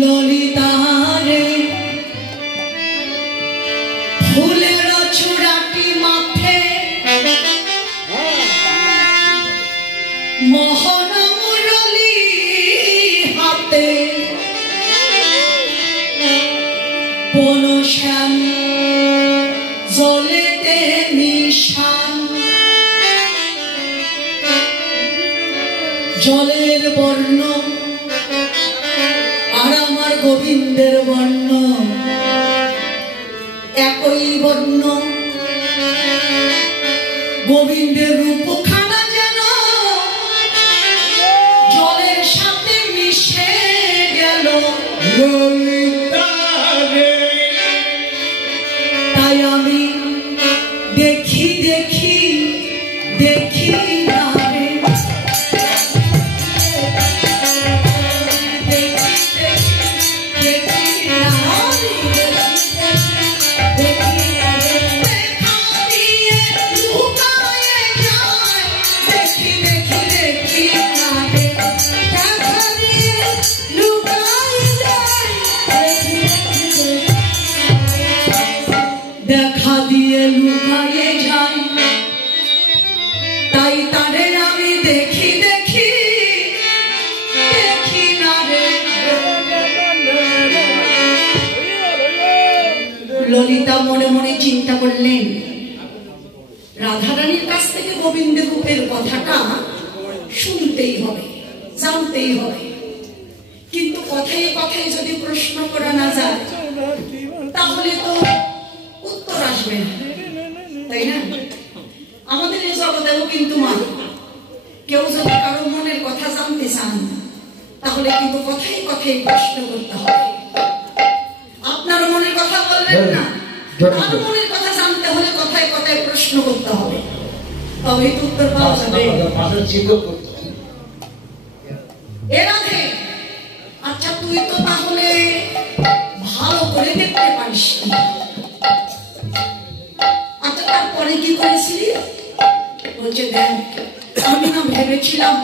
ললিতারে ফুলের চূড়াটি মাথে মোহন মুরলী হাতে বনশ্যাম জলেতে নিশান জলের বর্ণ আর আমার গোবিন্দের বর্ণ একই বর্ণ গোবিন্দের রূপখানা যেন জলের সাথে মিশে গেল তাই আমি দেখি দেখি দেখি দেখা দিয়ে লুকায়ে যাই তাই তারে আমি দেখি দেখি দেখি না রে। ললিতা মনে মনে চিন্তা করলেন রাধারানীর কাছ থেকে গোবিন্দ রূপের কথাটা শুনতেই হবে জানতেই হবে, কিন্তু কথায় কথায় যদি প্রশ্ন করা না যায় তাহলে তো উত্তর আসবে না, তাই না? আমাদের এই জগতেও কিন্তু কেউ যদি কারো মনের কথা জানতে চান তাহলে কিন্তু কথায় কথায় প্রশ্ন করতে হবে। আপনার মনের কথা বলবেন না, কারো মনের কথা জানতে হলে কথায় কথায় প্রশ্ন করতে হবে, তবে তো উত্তর পাওয়া যাবে। এর আগে আচ্ছা তুই তো তাহলে ভালো করে দেখতে পারিস, আচ্ছা তারপরে কি করেছিলি? বলছে দেখ আমি না ভেবেছিলাম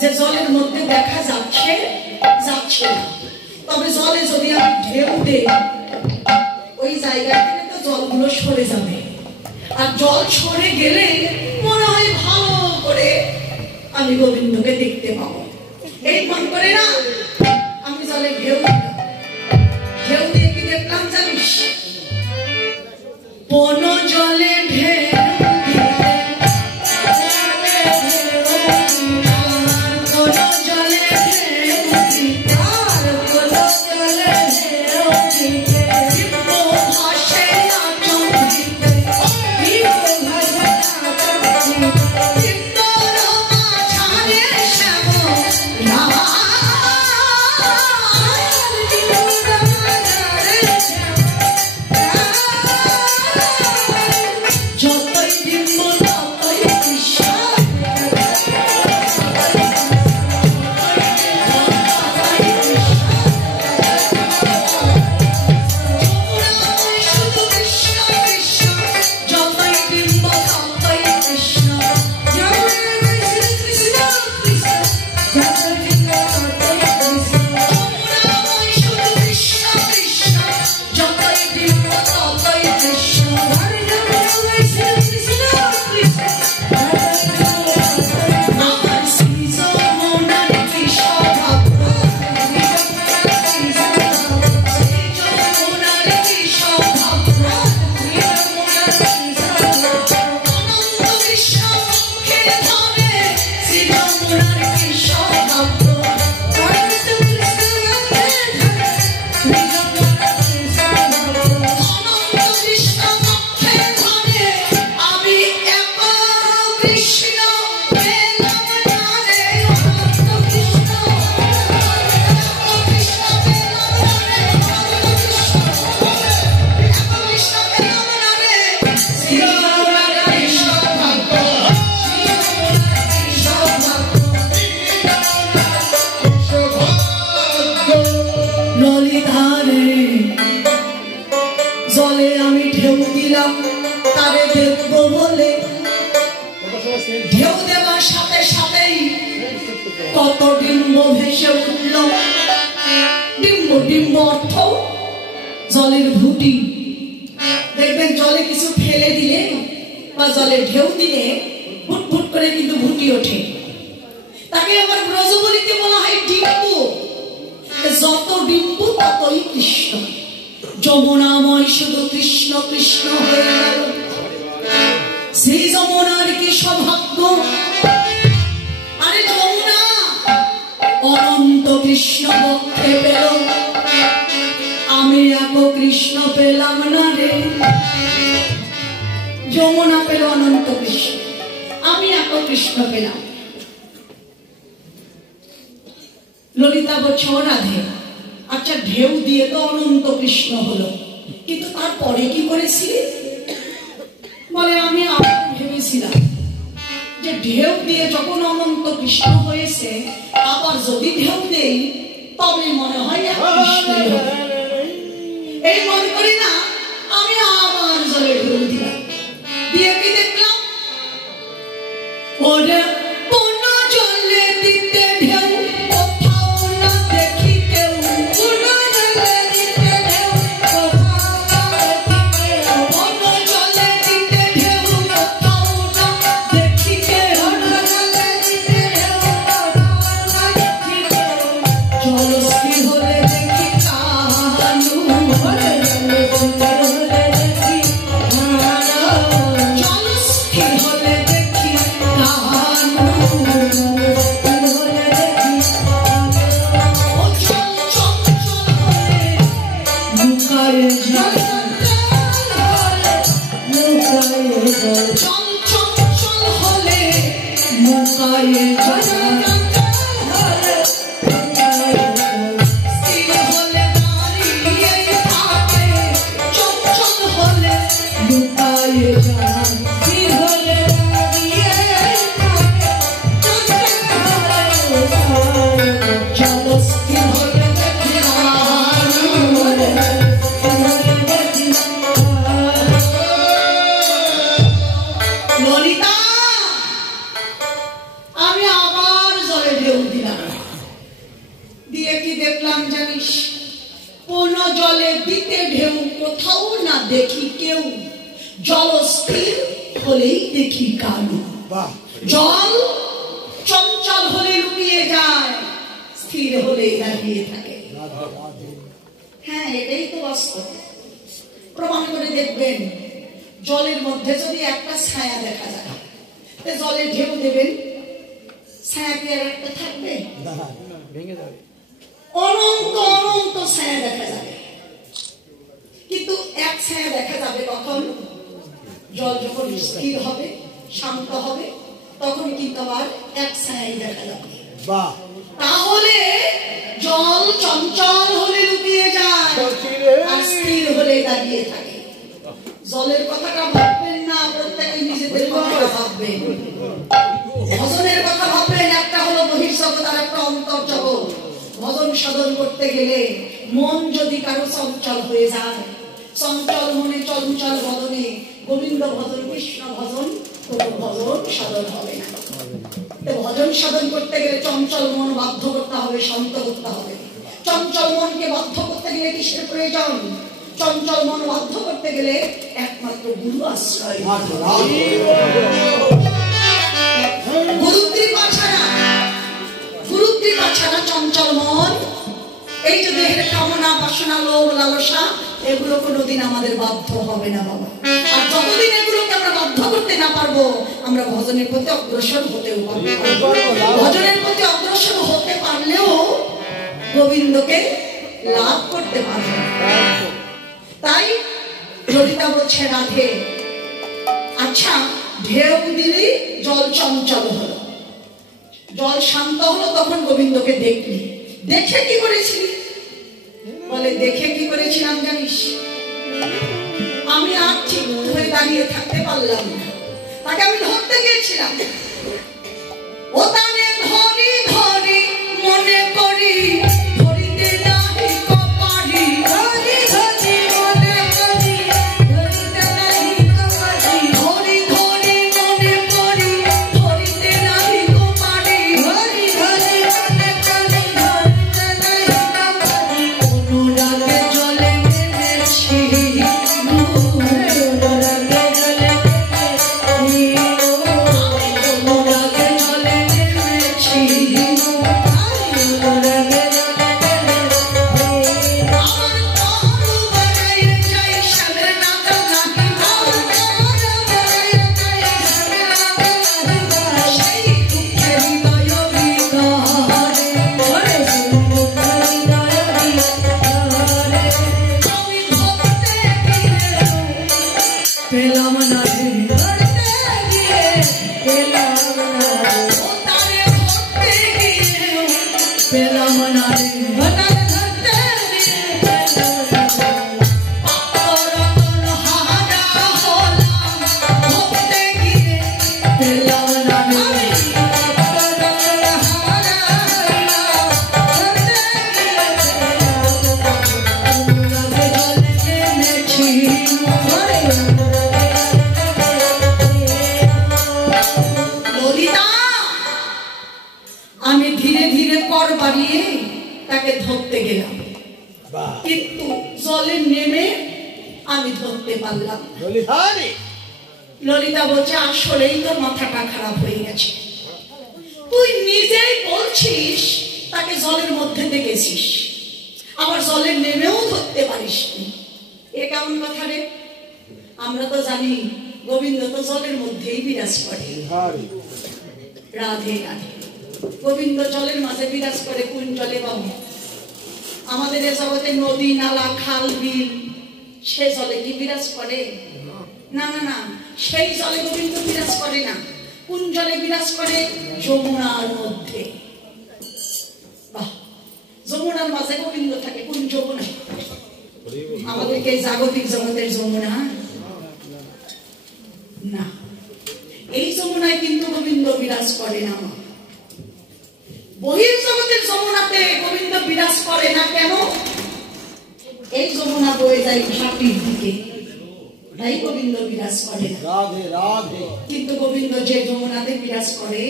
যে জলের মধ্যে দেখা যাচ্ছে যাচ্ছে না, তবে জলে যদি আমি ঢেউ দেই ওই জায়গা থেকে তো জলগুলো সরে যাবে, আর জল সরে গেলে মনে হয় ভালো করে আমি গোবিন্দকে দেখতে পাবো। এই মন করে না আমি জলে ঢেউ দিলাম, ঢেউ দিয়ে কি দেখলাম জানিস? বন জলে ঢেউ কত ডিম্ব ভেসে উঠল। ডিম্ব ডিম্ব অর্থ জলের ভুটি। দেখবেন জলে কিছু ফেলে দিলে বা জলে ঢেউ দিলে ফুট ফুট করে কিন্তু ভুটি ওঠে। তাকে আবার ব্রজবলিতে বলা হয় ডিম্বু। যত ডিম্বু ততই কৃষ্ণ। যমুনাময় শুধু কৃষ্ণ কৃষ্ণ হয়ে গেল। সেই যমুনার কি সৌভাগ্য। আরে যমুনা অনন্ত কৃষ্ণ বক্ষে পেল, আমি এক কৃষ্ণ পেলাম না রে। যমুনা পেল অনন্ত কৃষ্ণ, আমি এক কৃষ্ণ পেলাম। ললিতা বলছে ও রাধে, আচ্ছা ঢেউ দিয়ে তো অনন্ত কৃষ্ণ হলো, কিন্তু তারপরে কি করেছিলি? বলে আমি আবার ভেবেছিলাম যে ঢেউ দিয়ে যখন অনন্ত কৃষ্ণ হয়েছে, আবার যদি ঢেউ দেই তবে মনে হয় এক কৃষ্ণই হবে। এই মনে করি না, আমি আবার জলে ঢেউ দিলাম। দিয়ে কি দেখলাম? ওরে কোন জলে দিতে ঢেউ কোথাও না দেখি কেউ। কোন জলে দিতে ঢেউ কোথাও না দেখি কেউ। কোন জলে দিতে ঢেউ কোথাও না দেখি কেউ। কোন জলে দিতে ঢেউ কোথাও না দেখি কেউ। জল স্থির হলে দেখি কানু। জল চঞ্চল হলে লুকিয়ে যায়, স্থির হলে দাঁড়িয়ে থাকে। হ্যাঁ, এটাই তো বাস্তব। প্রমাণ করে দেখবেন, জলের মধ্যে যদি একটা ছায়া দেখা যায়, জলে ঢেউ দেবেন, ছায়া কি আর একটা থাকবে? অনন্ত অনন্ত ছায়া দেখা যাবে। কিন্তু এক ছায়া দেখা যাবে কখন? জল যখন স্থির হবে, শান্ত হবে, তখন কিন্তু আবার এক ছায়াই দেখা যাবে। তাহলে জল চঞ্চল হলে লুকিয়ে যায়, আর স্থির হলে দাঁড়িয়ে থাকে। জলের কথাটা ভাববেন না, প্রত্যেকে নিজেদের কথাটা ভাববেন। ভজনের কথা ভাববেন, একটা হলো বহির্জগৎ আর একটা অন্তর্জগৎ। ভজন সাধন করতে গেলে মন যদি কারো চঞ্চল হয়ে যায়, চঞ্চল মনে চঞ্চল বদনে গোবিন্দ ভজন কৃষ্ণ ভজন, কোনো ভজন সাধন হবে না। ভজন সাধন করতে গেলে চঞ্চল মন বাধ্য করতে হবে, শান্ত করতে হবে। চঞ্চল মনকে বাধ্য করতে গেলে কিসের প্রয়োজন? চঞ্চল মন বাধ্য করতে গেলে একমাত্র গুরু আশ্রয়। গুরুকৃপা ছাড়া চঞ্চল মন, এই যে দেহের কামনা বাসনা লোভ লালসা, এগুলো কোনোদিন আমাদের বাধ্য হবে না বাবা। আর যতদিন এগুলোকে আমরা বাধ্য করতে না পারবো, আমরা ভজনের প্রতি অগ্রসর হতেও পারবো। ভজনের প্রতি অগ্রসর হতে পারলেও গোবিন্দকে লাভ করতে পারবো। তাই ললিতা বলছে রাধে, আচ্ছা ঢেউ দিলি জল চঞ্চল হলো, জল শান্ত হলো, তখন গোবিন্দকে দেখলি, দেখে কি করেছিলি? বলে দেখে কি করেছিলাম জানিস? আমি আর ঠিক হয়ে দাঁড়িয়ে থাকতে পারলাম না, তাকে আমি ধরতে গিয়েছিলাম। ও তারে ধরি ধরি মনে করি, ধরিতে নাহি কপারি। ধরি ধরি মনে করি, ধরিতে নাহি কপারি। ধরি ধরি মনে করি, ধরিতে নাহি কপারি। ধরি ধরি বর বাড়িয়ে তাকে ধরতে গেলাম, কিন্তু জলে নেমে আমি ধরতে পারলাম। ললিতা বলছে, আসলেই তো মাথাটা খারাপ হয়ে গেছে। তুই নিজেই বলছিস তাকে জলের মধ্যে দেখেছিস, আবার জলে নেমেও ধরতে পারিস। এ কেমন কথা রে? আমরা তো জানি গোবিন্দ তো জলের মধ্যেই বিরাজ করে। রাধে রাধে। গোবিন্দ জলের মাঝে বিরাজ করে কোন জলে বাবু? আমাদের এ জগতে নদী নালা খাল বিল, সে জলে কি বিরাজ করে? না না না, সেই জলে গোবিন্দ বিরাজ করে না। কোন জলে বিরাজ করে? যমুনার মধ্যে। বাহ, যমুনার মাঝে গোবিন্দ থাকে। কোন যমুনা? আমাদেরকে জাগতিক জগতের যমুনা না, এই যমুনায় কিন্তু গোবিন্দ বিরাজ করে না। বহির জগতের যমুনাতে গোবিন্দ বিরাজ করে না। কেন? এই যমুনা বয়ে যায় ঘাটির দিকে, তাই গোবিন্দ বিরাজ করে না। রাধে রাধে। কিন্তু গোবিন্দ যে যমুনাতে বিরাজ করে,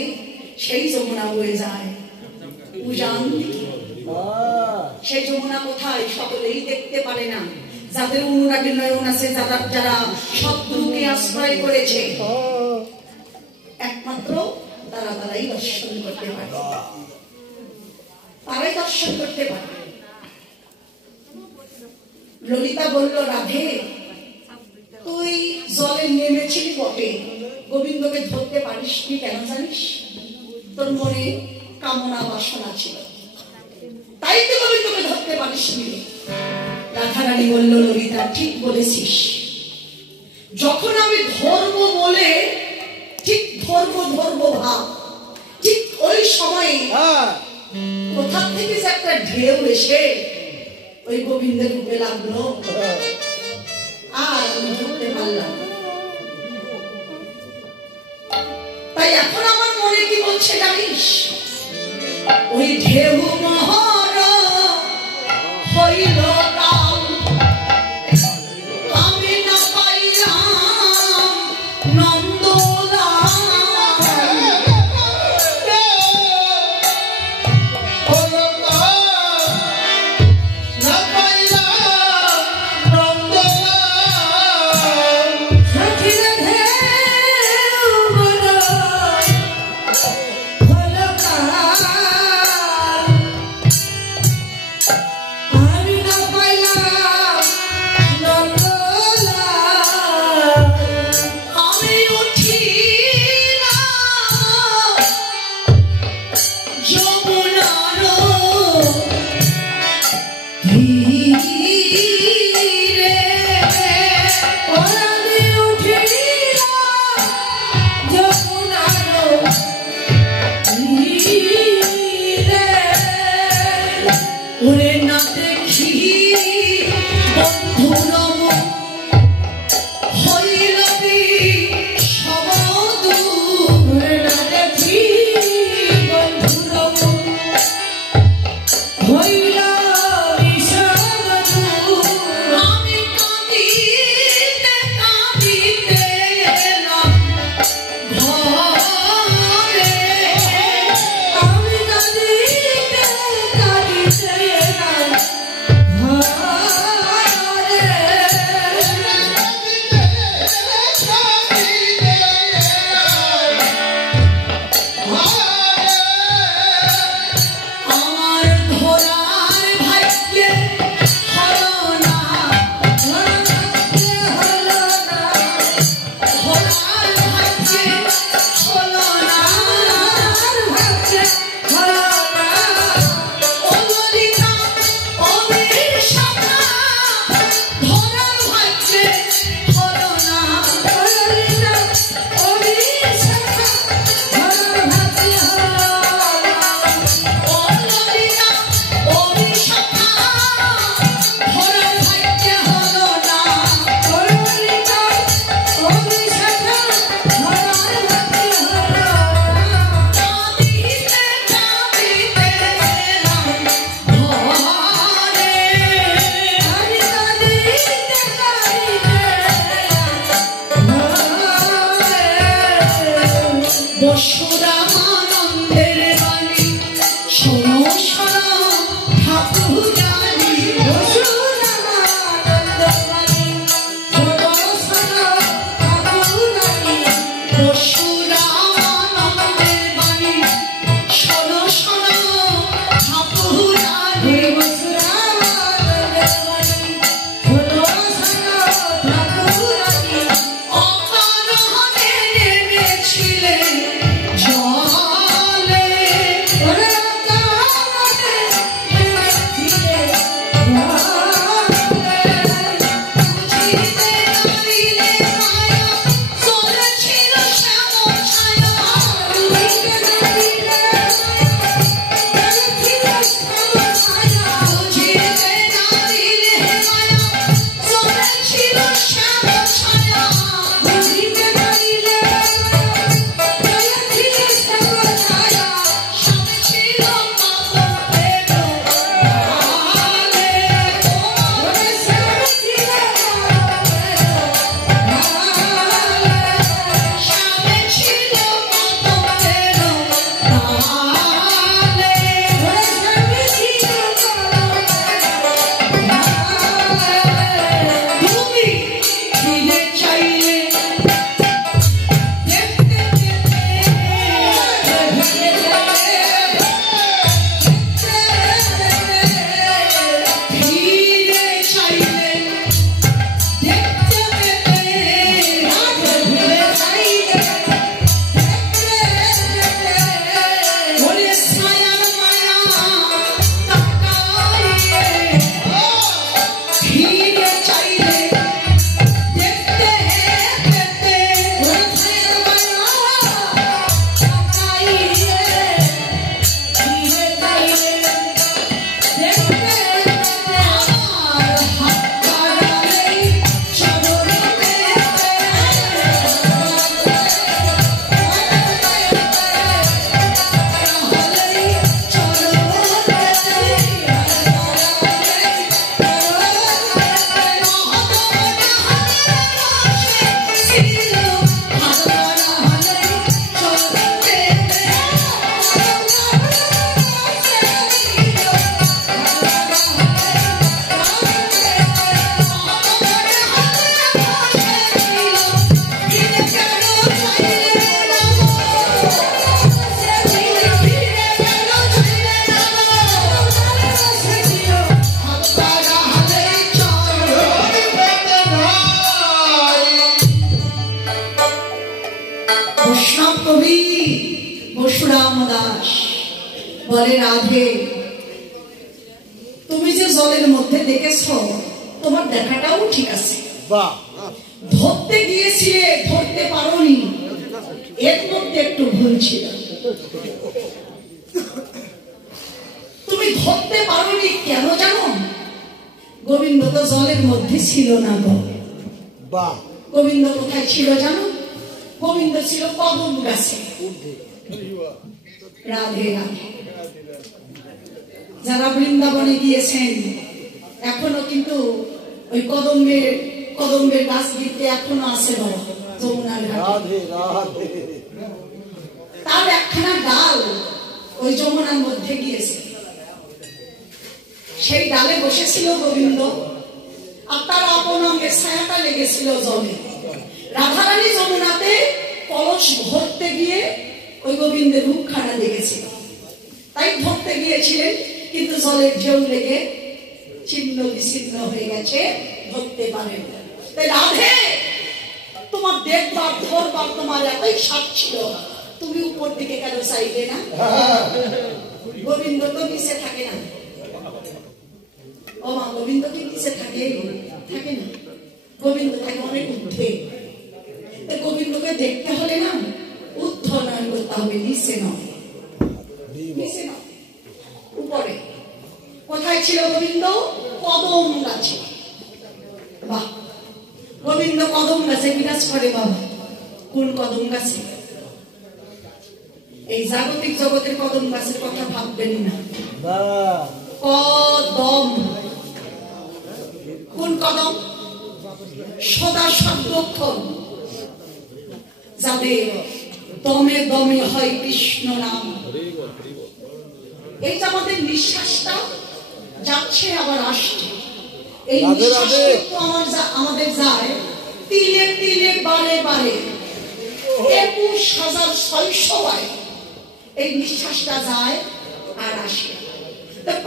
সেই যমুনা বয়ে যায় উজান দিকে। সেই যমুনা কোথায়? সকলেই দেখতে পারে না। যাদের অনুরাগের নয়ন আছে, যারা সৎগুরুকে আশ্রয় করেছে, একমাত্র তারাই দর্শন করতে পারে, তারাই দর্শন করতে পারে। ললিতা বলল, রাধে তুই জলে নেমেছিলি বটে, গোবিন্দকে ধরতে পারিসনি কেন জানিস? তোর মনে কামনা বাসনা ছিল, তাই তো গোবিন্দকে ধরতে পারিসনি। রাধারানী বলল, ললিতা ঠিক বলেছিস। যখন আমি ধর্ম বলে ঠিক ধর্ম ভাব, ঠিক ওই সময়ে কোথা থেকে যে একটা ঢেউ এসে ওই গোবিন্দের রূপে লাগলো, আর আমি ধরতে পারলাম। তাই এখন আমার মনে কি বলছে জানিস? ওই ঢেউ মহর হইল কাল, আমি না পাইলাম নন্দলাল। বসুরামানন্দের বাণী শোনো রাম দাস বলে, রাধে তুমি যে জলের মধ্যে দেখেছো, তোমার দেখাটাও ঠিক আছে, ধরতে গিয়েছিলে ধরতে পারোনি, এর মধ্যে একটু ভুল ছিল। তুমি ধরতে পারোনি কেন জানো? গোবিন্দ তো জলের মধ্যে ছিল না গো। গোবিন্দ কোথায় ছিল জানো? গোবিন্দ ছিল কদম গাছে। রাধে রাধে। যারা বৃন্দাবনে গিয়েছেন এখনো কিন্তু ওই কদম্বের গাছ দিতে এখনো আছে বড় যমুনার ঘাটে। তার একখানা ডাল ওই যমুনার মধ্যে গিয়েছে, সেই ডালে বসেছিল গোবিন্দ, আর তার আপন অঙ্গে ছায়াটা লেগেছিল জলে। রাধারানী যমুনাতে কলস ভরতে গিয়ে ওই গোবিন্দের মুখখানা দেখেছিল, তাই ধরতে গিয়েছিলেন, কিন্তু জলের ঢেউ লেগে ছিন্ন বিচ্ছিন্ন হয়ে গেছে, ধরতে পারেন। তাই রাধে তোমার দেখবার ধরবার তোমার এতই সাপ ছিল, তুমি উপর দিকে কেন চাইবে না? গোবিন্দ তো নিচে থাকে না। ও মা, গোবিন্দ কি নিচে থাকে? থাকে না, গোবিন্দ থাকে অনেক ঊর্ধ্বে। গোবিন্দকে দেখতে হলে না উত্থনয়ন করতে হবে, নিচে নয়, নিচে নয়, উপরে। কোথায় ছিল গোবিন্দ? কদম গাছে। বাহ, গোবিন্দ কদম গাছে বিরাজ করে। বাবা, কোন কদম গাছে? এই জাগতিক জগতের কদম গাছের কথা ভাববেন না। কদম। কোন কদম? সদা সর্বক্ষণ যাদের দমে দমে হয় কৃষ্ণ নাম। এই যে আমাদের নিঃশ্বাসটা যাচ্ছে আবার আসছে, এই নিঃশ্বাস আমাদের যায় তিলে তিলে বারে বারে 21,600 বার এই নিঃশ্বাসটা যায় আর আসে।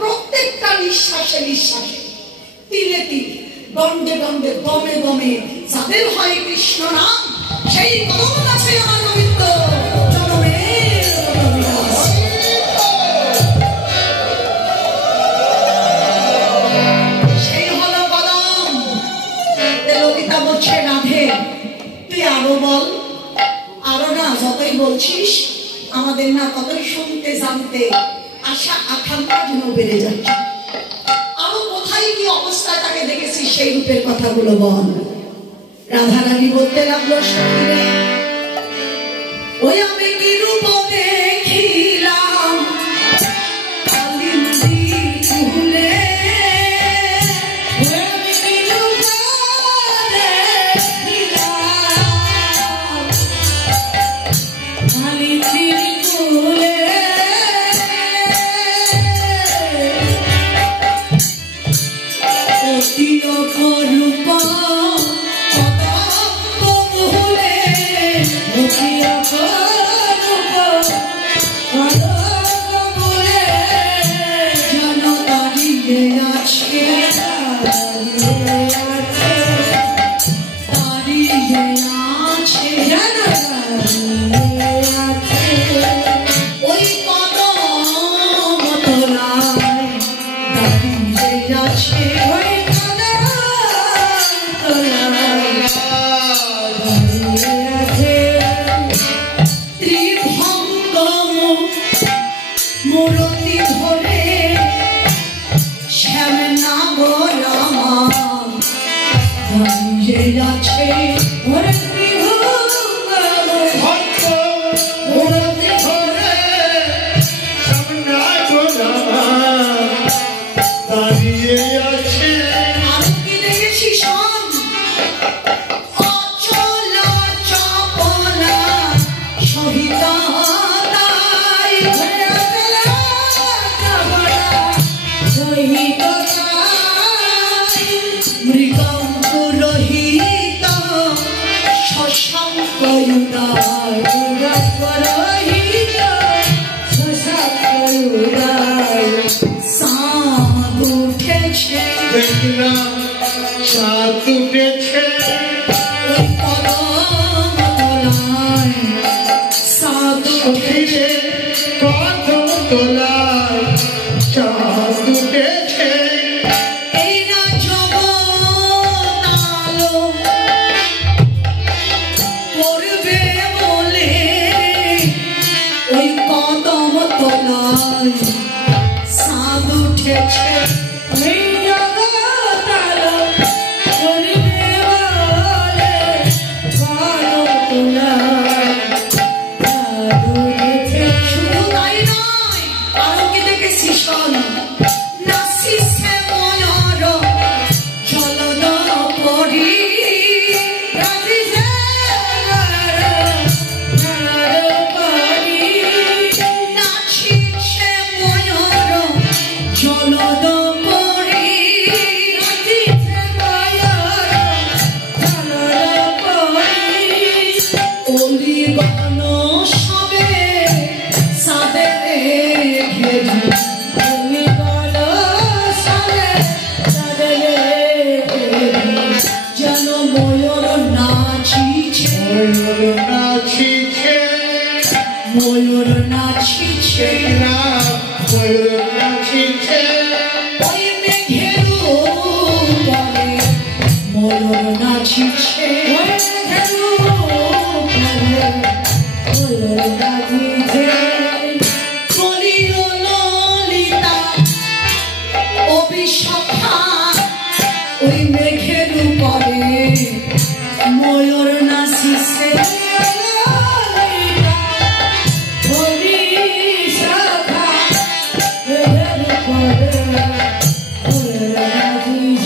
প্রত্যেকটা নিঃশ্বাসে নিঃশ্বাসে তিলে তিলে দণ্ডে দণ্ডে দমে দমে যাদের হয় কৃষ্ণ নাম, সেই কদম গাছে আমার গোবিন্দ সেই হলো কদম। ললিতা বলছে, রাধে তুই আরো বল। আরো না, যতই বলছিস আমাদের না ততই শুনতে জানতে আশা আকাঙ্ক্ষা যেন বেড়ে যাচ্ছে। আরো কোথায় কি অবস্থায় তাকে দেখেছিস সেই রূপের কথাগুলো বল। রাধারানী বলতে লাগলো, সখীরে ওই আমি কি রূপ দেখিলাম কালিন্দীর ফুলে, ওই আমি কি রূপ দেখিলাম কালিন্দীর ফুলে, অতি অপরূপ মূরতি ধরে শ্যাম নাগর দাঁড়িয়ে আছে, মূরতি ধরে শ্যাম নাগর দাঁড়িয়ে আছে। আমি কি দেখেছি শোন, অচলা চপলা সহিত মৃগঙ্গ রহিত সাদ উঠেছে শুধু তাই নয়, আরো কে দেখেছি শোন, নাচিছে ময়ূর জলদ পরি, নাচিছে ময়ূর জলদ পরি, অলি গণ সবে সাদে ঘেরি, অলি গণ সবে সাদে ঘেরি, যেন ময়ূর নাচিছে, ময়ূর নাচিছে, ময়ূর নাচিছে, ময়ূর নাচিছে, ওই মেঘের উপরে ময়ূর নাচিছে, কলির ললিতা অভিশাখা, ওই মেঘের উপরে ময়ূর নাচিছে,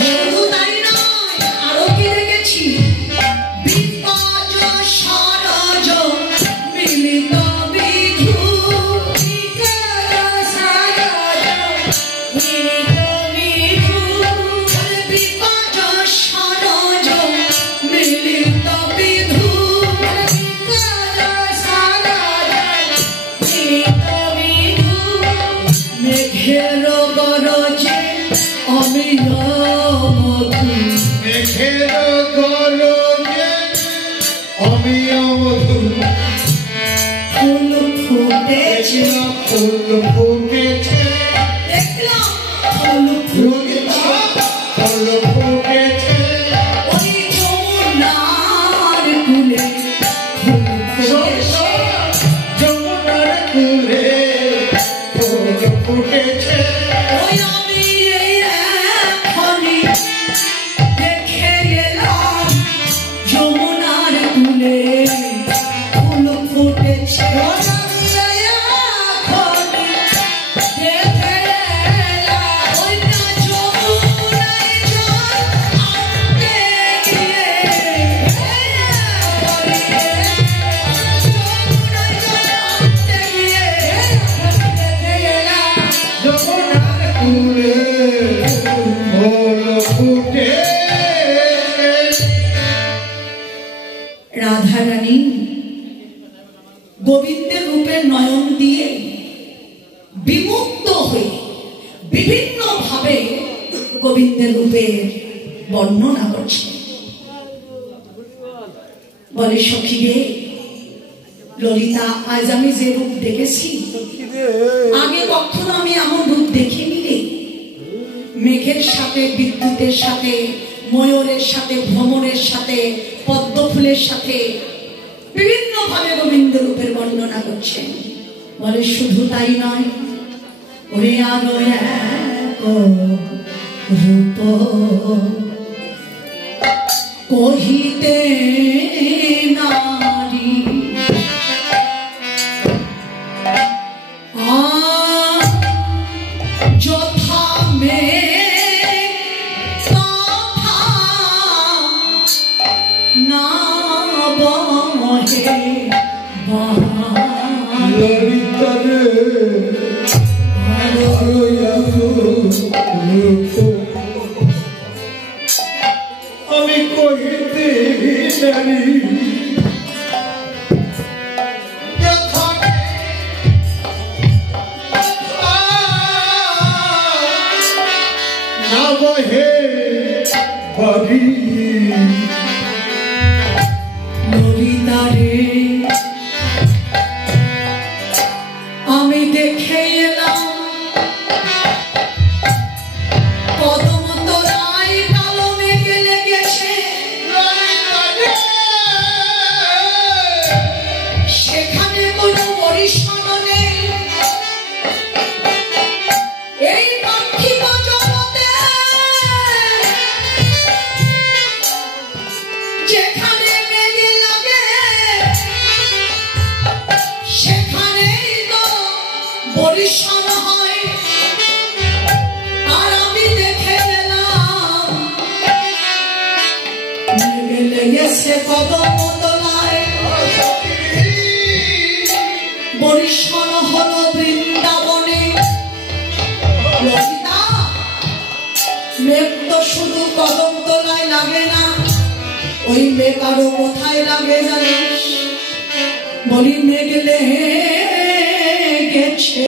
শুধু তাই নয়, আরো কি দেখেছি, বিপদ সরজ মিলিত বিধু, বিপদ সরজ মিলিত বিধু, মেঘের গরজে অমিয় মধু, মেঘের গরজে অমিয় মধু, ফুল ফুটেছে, ফুল ফুটেছে, দেখলাম ফুল ফুটেছে, ফুল ফুটেছে, ওই যমুনার কুলে ফুল ফুটেছে, যমুনার কূলে ফুল ফুটেছে, ওই আমি এই এখনই দেখে এলাম যমুনার কুলে ফুল ফুটেছে, ওই না যমুনায় জল আনতে গিয়ে, যমুনায় জল আনতে গিয়ে যমুনার কূলে ফুল ফুটেছে। রাধারানী গোবিন্দের রূপের নয়ন দিয়ে বিমুক্ত হয়ে বিভিন্ন ভাবে গোবিন্দের রূপের বর্ণনা করছে। বলে সখী রে ললিতা, আজ আমি যে রূপ দেখেছি আগে কখনো আমি এমন রূপ দেখিনি রে। মেঘের সাথে, বিদ্যুতের সাথে, ময়ূরের সাথে, ভ্রমরের সাথে, পদ্ম ফুলের সাথে বিভিন্ন ভাবে গোবিন্দ রূপের বর্ণনা করছেন। বলে শুধু তাই নয়, ওরে আরো এক রূপ কহিতে নারী, যথা মেঘ তথা না বহে বাহার, ললিতারে আমি কহিতে জানি, না বহে বাড়ি, ললিতারে আমি দেখে এলাম কদম তোরাই কালো মেঘে লেগেছে, সেখানে কোনো বরিশান নেই, পরিসর হয় আর আমি দেখে গেলাম লেগেছে কদম তলায় পরিসর হলো বৃন্দাবনে ললিতা মেঘ তো শুধু কদম তলায় লাগে না ওই মেঘ আরো কোথায় লাগে জানিস বলি মেঘ লেগে গেছে